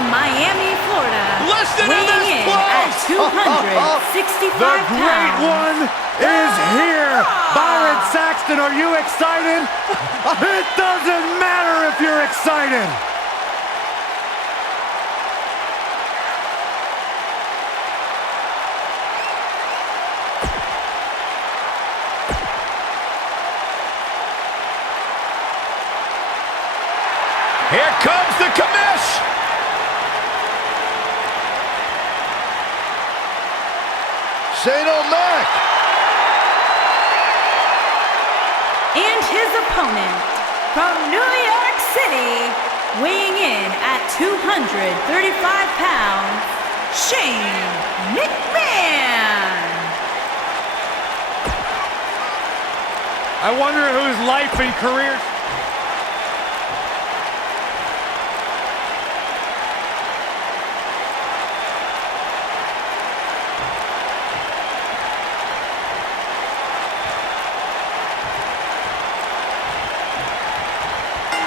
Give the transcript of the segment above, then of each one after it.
from Miami, Florida, listen to this weighing in place! at 265 The great pounds, one is here! Byron Saxton, are you excited? It doesn't matter if you're excited! Here comes the commish! Shane McMahon. and his opponent from New York City, weighing in at 235 pounds, Shane McMahon. I wonder whose life and career...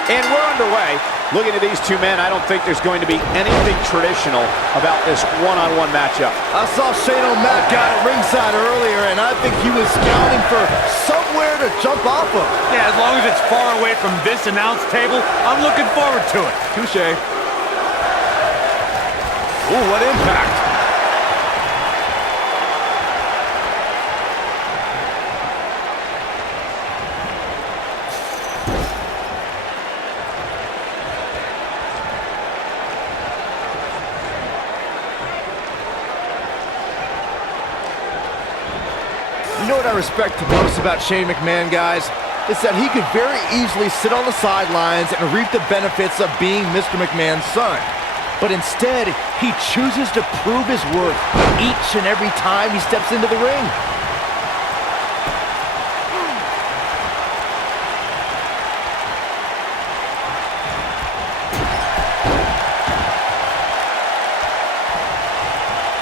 And we're underway. Looking at these two men, I don't think there's going to be anything traditional about this one-on-one matchup. I saw Shane McMahon at ringside earlier, and I think he was scouting for somewhere to jump off of. Yeah, as long as it's far away from this announce table, I'm looking forward to it. Touche. Ooh, what impact. You know what I respect the most about Shane McMahon, guys? Is that he could very easily sit on the sidelines and reap the benefits of being Mr. McMahon's son. But instead, he chooses to prove his worth each and every time he steps into the ring.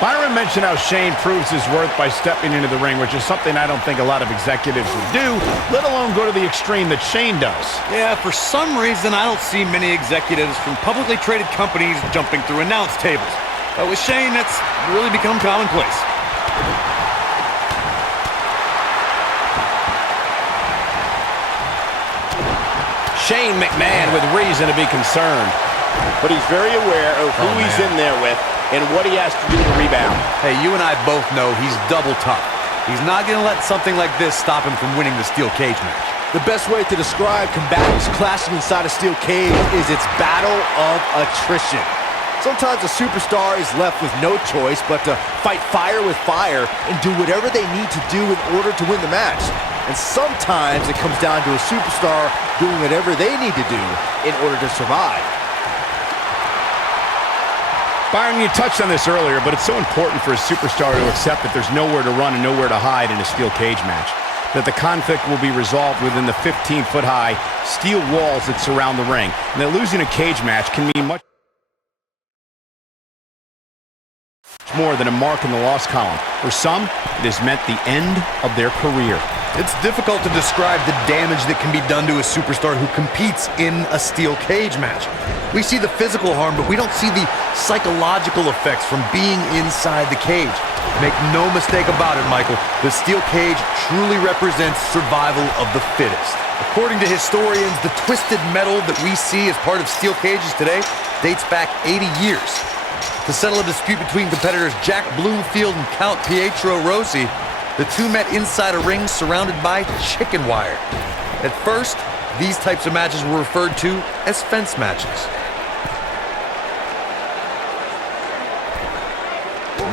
Byron mentioned how Shane proves his worth by stepping into the ring, which is something I don't think a lot of executives would do, let alone go to the extreme that Shane does. Yeah, for some reason, I don't see many executives from publicly traded companies jumping through announce tables. But with Shane, that's really become commonplace. Shane McMahon with reason to be concerned, but he's very aware of who he's in there with and what he has to do to rebound. Hey, you and I both know he's double tough. He's not going to let something like this stop him from winning the steel cage match. The best way to describe combatants clashing inside a steel cage is its battle of attrition. Sometimes a superstar is left with no choice but to fight fire with fire and do whatever they need to do in order to win the match. And sometimes it comes down to a superstar doing whatever they need to do in order to survive. Byron, you touched on this earlier, but it's so important for a superstar to accept that there's nowhere to run and nowhere to hide in a steel cage match. That the conflict will be resolved within the 15-foot-high steel walls that surround the ring. And that losing a cage match can mean much more than a mark in the loss column. For some, it has meant the end of their career. It's difficult to describe the damage that can be done to a superstar who competes in a steel cage match. We see the physical harm, but we don't see the psychological effects from being inside the cage. Make no mistake about it, Michael, the steel cage truly represents survival of the fittest. According to historians, the twisted metal that we see as part of steel cages today dates back 80 years. To settle a dispute between competitors Jack Bloomfield and Count Pietro Rossi, the two met inside a ring surrounded by chicken wire. At first, these types of matches were referred to as fence matches.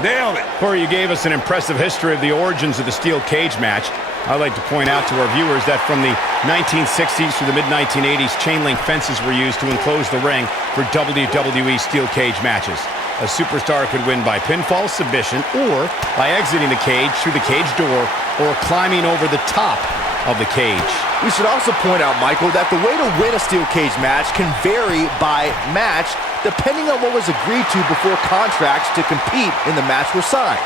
Nailed it. Corey, you gave us an impressive history of the origins of the steel cage match. I'd like to point out to our viewers that from the 1960s to the mid-1980s, chain link fences were used to enclose the ring for WWE steel cage matches. A superstar could win by pinfall submission or by exiting the cage through the cage door or climbing over the top of the cage. We should also point out, Michael, that the way to win a steel cage match can vary by match depending on what was agreed to before contracts to compete in the match were signed.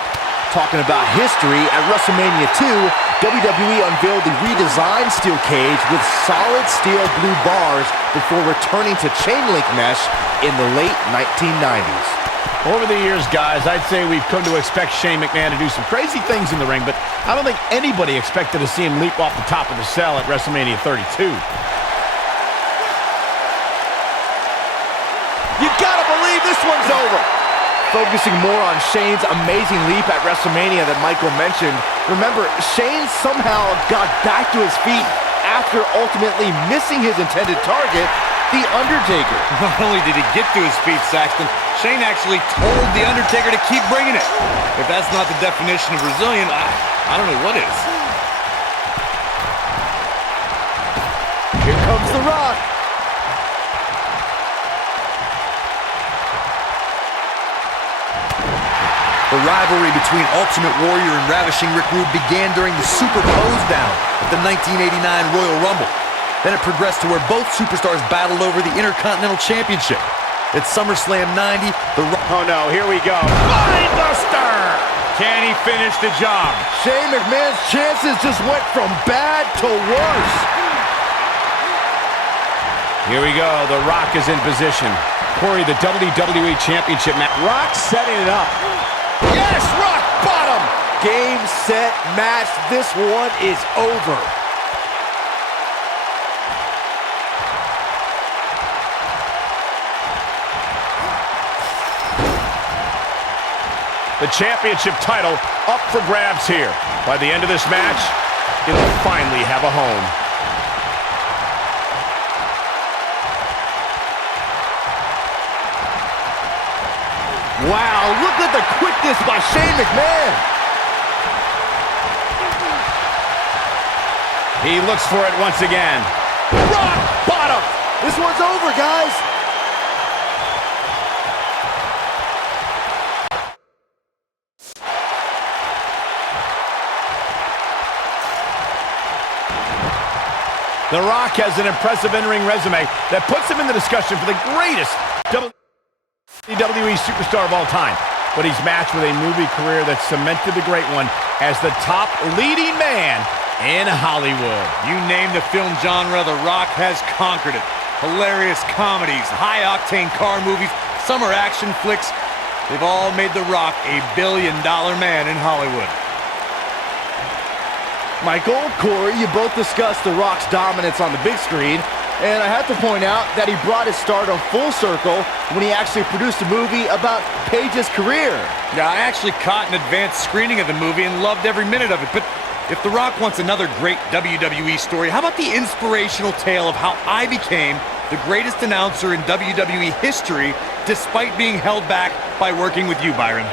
Talking about history, at WrestleMania 2, WWE unveiled the redesigned steel cage with solid steel blue bars before returning to chain link mesh in the late 1990s. Over the years, guys, I'd say we've come to expect Shane McMahon to do some crazy things in the ring, but I don't think anybody expected to see him leap off the top of the cell at WrestleMania 32. You gotta believe this one's over. Focusing more on Shane's amazing leap at WrestleMania that Michael mentioned, remember, Shane somehow got back to his feet after ultimately missing his intended target, The Undertaker. Not only did he get to his feet, Saxton, Shane actually told The Undertaker to keep bringing it. If that's not the definition of resilient, I don't know what is. Here comes The Rock. The rivalry between Ultimate Warrior and Ravishing Rick Rude began during the Super Pose Down at the 1989 Royal Rumble. Then it progressed to where both superstars battled over the Intercontinental Championship. At SummerSlam 90, The Rock... Oh no, here we go. Mindbuster! Can he finish the job? Shane McMahon's chances just went from bad to worse. Here we go. The Rock is in position. Corey, the WWE Championship match. Rock setting it up. Yes, Rock bottom. Game, set, match. This one is over. The championship title up for grabs here. By the end of this match, it'll finally have a home. Wow, look at the quickness by Shane McMahon. He looks for it once again. Rock bottom. This one's over, guys. The Rock has an impressive in-ring resume that puts him in the discussion for the greatest WWE superstar of all time. But he's matched with a movie career that cemented the great one as the top leading man in Hollywood. You name the film genre, The Rock has conquered it. Hilarious comedies, high-octane car movies, summer action flicks. They've all made The Rock a billion-dollar man in Hollywood. Michael, Corey, you both discussed The Rock's dominance on the big screen, and I have to point out that he brought his stardom full circle when he actually produced a movie about Paige's career. Yeah, I actually caught an advanced screening of the movie and loved every minute of it, but if The Rock wants another great WWE story, how about the inspirational tale of how I became the greatest announcer in WWE history despite being held back by working with you, Byron?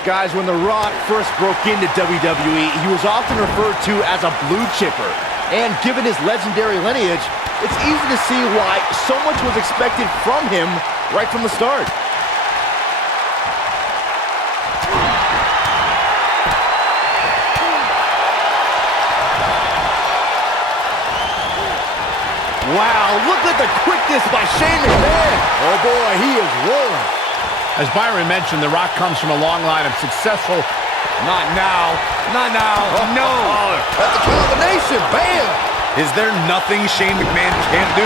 Guys, when The Rock first broke into WWE, he was often referred to as a blue chipper. And given his legendary lineage, it's easy to see why so much was expected from him right from the start. Wow, look at the quickness by Shane McMahon. Oh boy, he is rolling. As Byron mentioned, The Rock comes from a long line of successful... Not now. Not now. No. That's a combination. Bam! Is there nothing Shane McMahon can't do?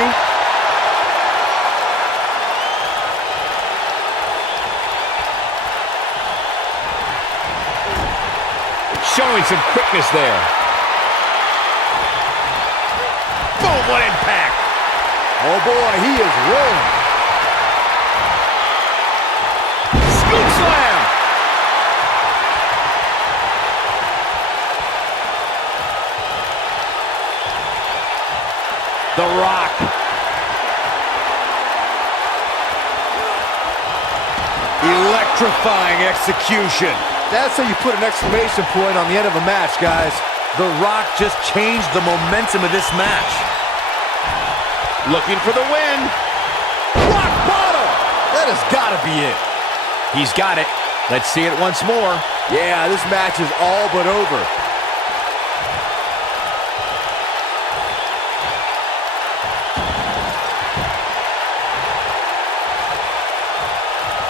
Showing some quickness there. Boom, what impact! Oh boy, he is rolling. Scoop slam! The Rock. Electrifying execution. That's how you put an exclamation point on the end of a match, guys. The Rock just changed the momentum of this match. Looking for the win. Rock bottom! That has got to be it. He's got it. Let's see it once more. Yeah, this match is all but over.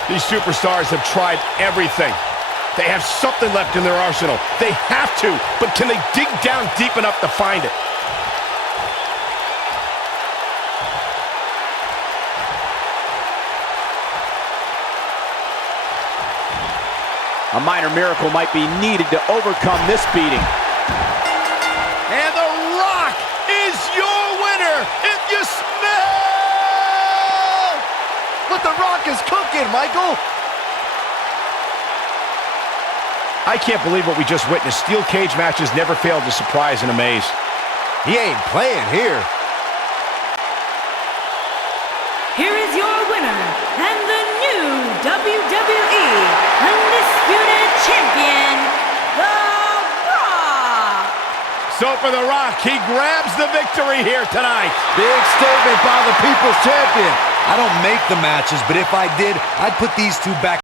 These superstars have tried everything. They have something left in their arsenal. They have to, but can they dig down deep enough to find it? A minor miracle might be needed to overcome this beating. And The Rock is your winner. If you smell But The Rock is cooking, Michael. I can't believe what we just witnessed. Steel cage matches never fail to surprise and amaze. He ain't playing here. Here is your winner and the new WWE Undisputed Champion, The Rock. So for The Rock, he grabs the victory here tonight. Big statement by the People's Champion. I don't make the matches, but if I did, I'd put these two back